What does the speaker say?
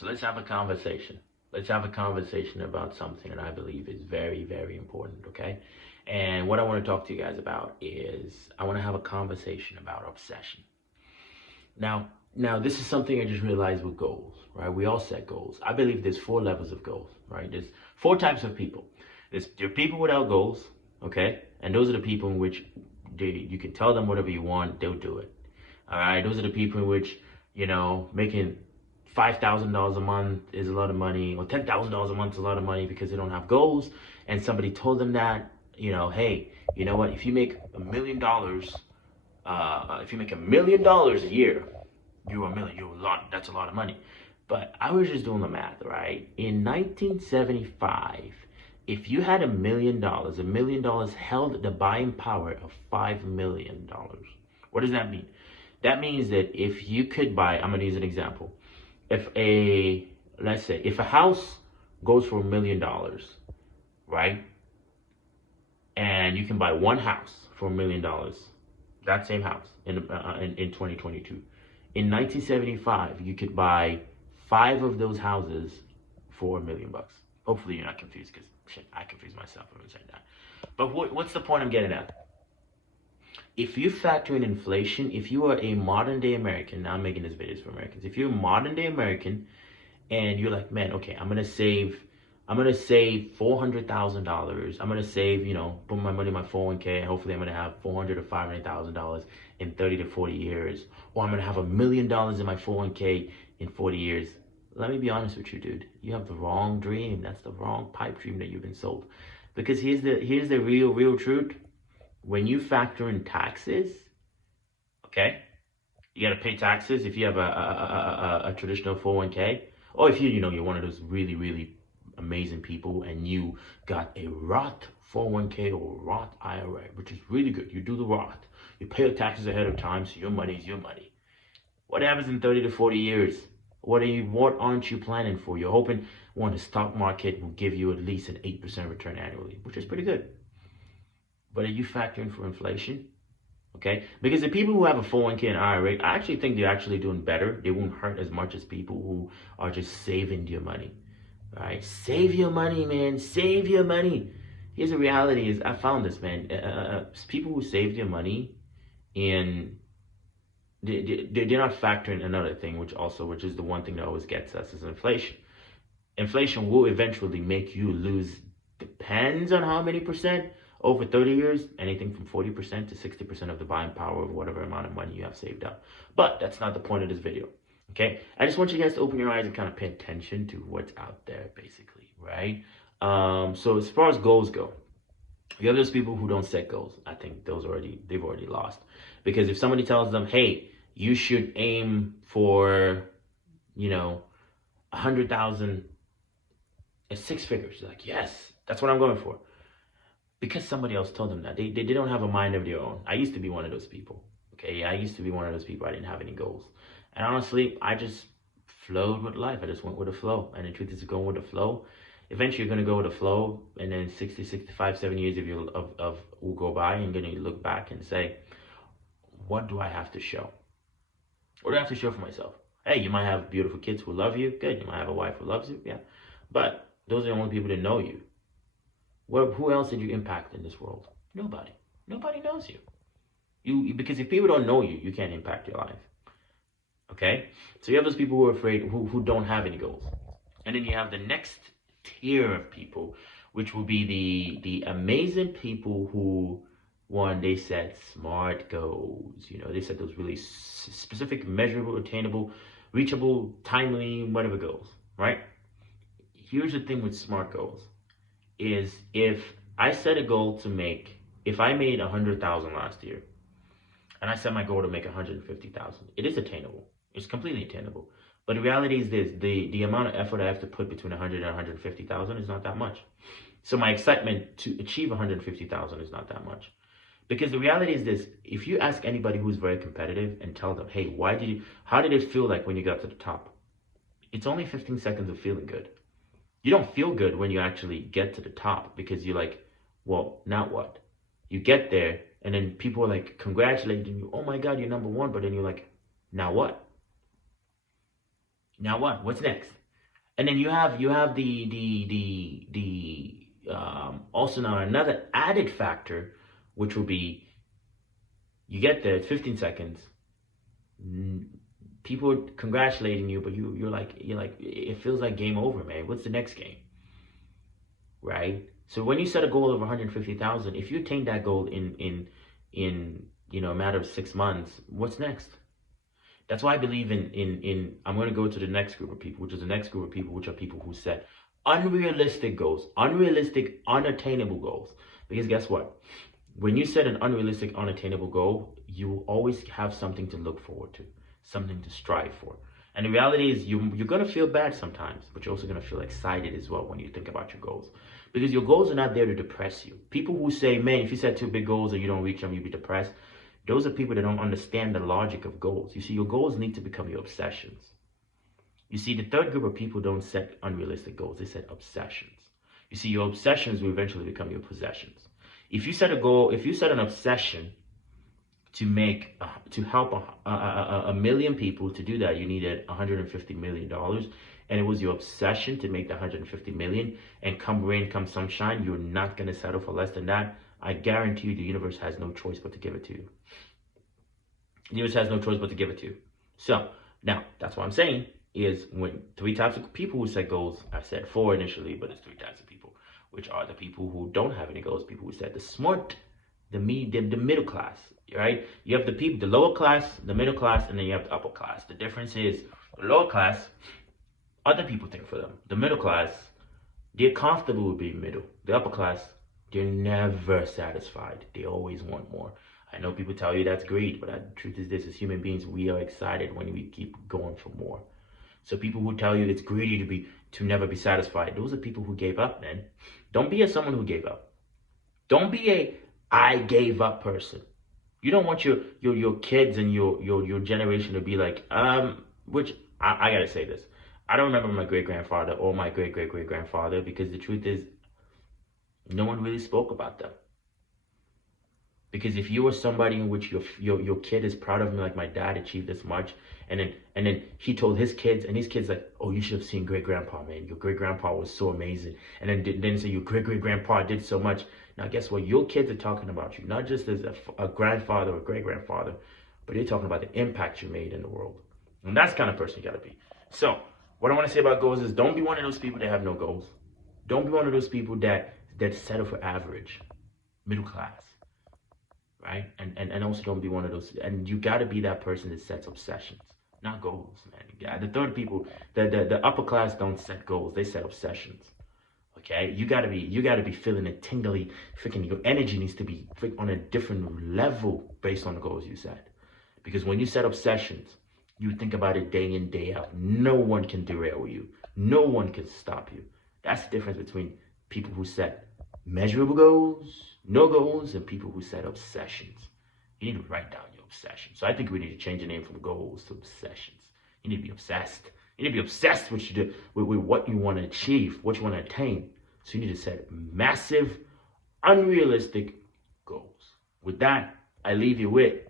So let's have a conversation. Let's have a conversation about something that I believe is very, very important, okay? And what I want to talk to you guys about is I want to have a conversation about obsession. Now, this is something I just realized with goals, right? We all set goals. I believe there's four levels of goals, right? There's four types of people. There are people without goals, okay? And those are the people in which you can tell them whatever you want, they'll do it. All right, those are the people in which, making $5,000 a month is a lot of money, or $10,000 a month is a lot of money because they don't have goals. And somebody told them that, hey, you know what? If you make $1 million, if you make $1 million a year, you're a million. You're a lot. That's a lot of money. But I was just doing the math, right? In 1975, if you had $1 million held the buying power of $5 million. What does that mean? That means that if you could buy, I'm going to use an example. Let's say, if a house goes for $1 million, right? And you can buy one house for $1 million, that same house in 2022. In 1975, you could buy 5 of those houses for $1 million. Hopefully you're not confused, because I confuse myself when I say that. But what's the point I'm getting at? If you factor in inflation, if you are a modern day American, now I'm making this videos for Americans. If you're a modern day American and you're like, man, okay, I'm gonna save $400,000. I'm gonna save, put my money in my 401k, and hopefully I'm gonna have $400,000 or $500,000 in 30 to 40 years, or I'm gonna have $1 million in my 401k in 40 years. Let me be honest with you, dude. You have the wrong dream. That's the wrong pipe dream that you've been sold. Because here's the real truth. When you factor in taxes, okay, you got to pay taxes if you have a traditional 401k, or if you're one of those really, really amazing people and you got a Roth 401k or Roth IRA, which is really good. You do the Roth. You pay the taxes ahead of time, so your money is your money. What happens in 30 to 40 years? What aren't you planning for? You're hoping the stock market will give you at least an 8% return annually, which is pretty good. But are you factoring for inflation? Okay? Because the people who have a 401k and IRA, I actually think they're actually doing better. They won't hurt as much as people who are just saving your money. Right? Save your money, man. Save your money. Here's the reality is, I found this, man. People who save their money, and they're not factoring another thing, which is the one thing that always gets us, is inflation. Inflation will eventually make you lose, depends on how many percent, over 30 years, anything from 40% to 60% of the buying power of whatever amount of money you have saved up. But that's not the point of this video, okay? I just want you guys to open your eyes and kind of pay attention to what's out there, basically, right? So as far as goals go, you have those people who don't set goals. I think they've already lost. Because if somebody tells them, hey, you should aim for, 100,000 at 6 figures, they're like, yes, that's what I'm going for. Because somebody else told them that. They don't have a mind of their own. I used to be one of those people. Okay, I used to be one of those people. I didn't have any goals. And honestly, I just flowed with life. I just went with the flow. And the truth is, going with the flow, eventually you're going to go with the flow. And then 60, 65, 70 years will go by, and you're going to look back and say, what do I have to show? What do I have to show for myself? Hey, you might have beautiful kids who love you. Good. You might have a wife who loves you. Yeah. But those are the only people that know you. Who else did you impact in this world? Nobody. Nobody knows you. Because if people don't know you, you can't impact your life. Okay? So you have those people who are afraid, who don't have any goals. And then you have the next tier of people, which will be the amazing people who, one, they set smart goals. They set those really specific, measurable, attainable, reachable, timely, whatever goals, right? Here's the thing with smart goals. Is if I set a goal if I made 100,000 last year, and I set my goal to make 150,000, it is attainable. It's completely attainable. But the reality is this: the amount of effort I have to put between 100 and 150,000 is not that much. So my excitement to achieve 150,000 is not that much. Because the reality is this: if you ask anybody who's very competitive and tell them, hey, how did it feel like when you got to the top? It's only 15 seconds of feeling good. You don't feel good when you actually get to the top, because you're like, well, now what? You get there, and then people are like congratulating you. Oh my God, you're number one. But then you're like, now what? Now what? What's next? And then you have also now another added factor, which will be you get there, it's 15 seconds. People are congratulating you, but you're like it feels like game over, man. What's the next game, right? So when you set a goal of 150,000, if you attain that goal in a matter of 6 months, what's next? That's why I believe in I'm going to go to the next group of people, which is the next group of people, which are people who set unrealistic goals, unrealistic, unattainable goals. Because guess what? When you set an unrealistic, unattainable goal, you will always have something to look forward to, something to strive for. And the reality is you're going to feel bad sometimes, but you're also going to feel excited as well when you think about your goals. Because your goals are not there to depress you. People who say, man, if you set too big goals and you don't reach them, you'll be depressed. Those are people that don't understand the logic of goals. You see, your goals need to become your obsessions. You see, the third group of people don't set unrealistic goals. They set obsessions. You see, your obsessions will eventually become your possessions. If you set a goal, if you set an obsession to help a million people, to do that, you needed $150 million. And it was your obsession to make the 150 million. And come rain, come sunshine, you're not going to settle for less than that. I guarantee you the universe has no choice but to give it to you. The universe has no choice but to give it to you. So, now, that's what I'm saying is when three types of people who set goals, I said four initially, but it's three types of people, which are the people who don't have any goals, people who set the smart, the middle class, right? You have the people, the lower class, the middle class, and then you have the upper class. The difference is the lower class, other people think for them. The middle class, they're comfortable with being middle. The upper class, they're never satisfied. They always want more. I know people tell you that's greed, but the truth is this, as human beings, we are excited when we keep going for more. So people who tell you it's greedy to never be satisfied, those are people who gave up, man. Don't be someone who gave up. Don't be a I gave up person. You don't want your kids and your generation to be like, which I gotta say this. I don't remember my great-grandfather or my great-great-great-grandfather, because the truth is, no one really spoke about them. Because if you were somebody in which your kid is proud of me, like my dad achieved this much, and then he told his kids, and his kids like, oh, you should have seen great-grandpa, man. Your great-grandpa was so amazing. And then say your great-great-grandpa did so much. Now, guess what? Your kids are talking about you, not just as a grandfather or great-grandfather, but they're talking about the impact you made in the world. And that's the kind of person you got to be. So, what I want to say about goals is don't be one of those people that have no goals. Don't be one of those people that settle for average, middle class, right? And also don't be one of those. And you got to be that person that sets obsessions, not goals, man. Yeah, the third people, the upper class don't set goals. They set obsessions. Okay, you gotta be feeling a tingly, freaking, your energy needs to be on a different level based on the goals you set. Because when you set obsessions, you think about it day in, day out. No one can derail you. No one can stop you. That's the difference between people who set measurable goals, no goals, and people who set obsessions. You need to write down your obsessions. So I think we need to change the name from goals to obsessions. You need to be obsessed. You need to be obsessed with what you want to achieve, what you want to attain. So you need to set massive, unrealistic goals. With that, I leave you with